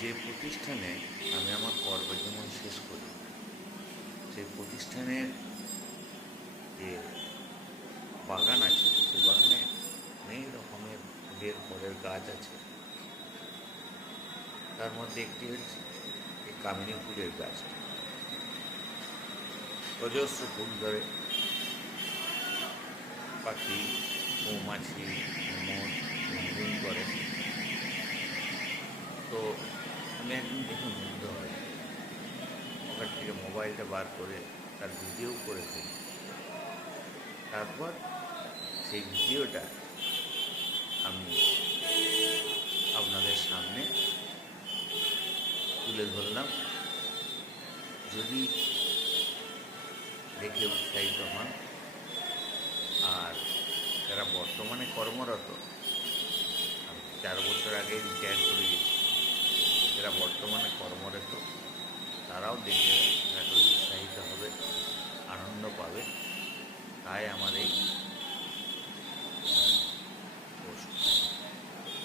যে প্রতিষ্ঠানে আমি আমার কর্মজীবন শেষ করি, সেই প্রতিষ্ঠানের যে বাগান আছে, সেই বাগানে অনেক রকমের ফুলের ফলের গাছ আছে। তার মধ্যে একটি হচ্ছে এই কামিনী ফুলের গাছটি। অজস্র ফুল ধরে, পাখি, মৌমাছি, মন গুনগুন করে। তো আমি একদিন দেখে মুগ্ধ হই, ওখান থেকে মোবাইলটা বার করে তার ভিডিও করে ফেলি। তারপর সেই ভিডিওটা আমি আপনাদের সামনে তুলে ধরলাম। যদি দেখে উৎসাহিত হন, আর যারা বর্তমানে কর্মরত, আমি 4 বছর আগে রিটায়ার করে গেছি, যারা বর্তমানে কর্মরত তারাও দেখে উৎসাহিত হবে, আনন্দ পাবে। তাই আমার এই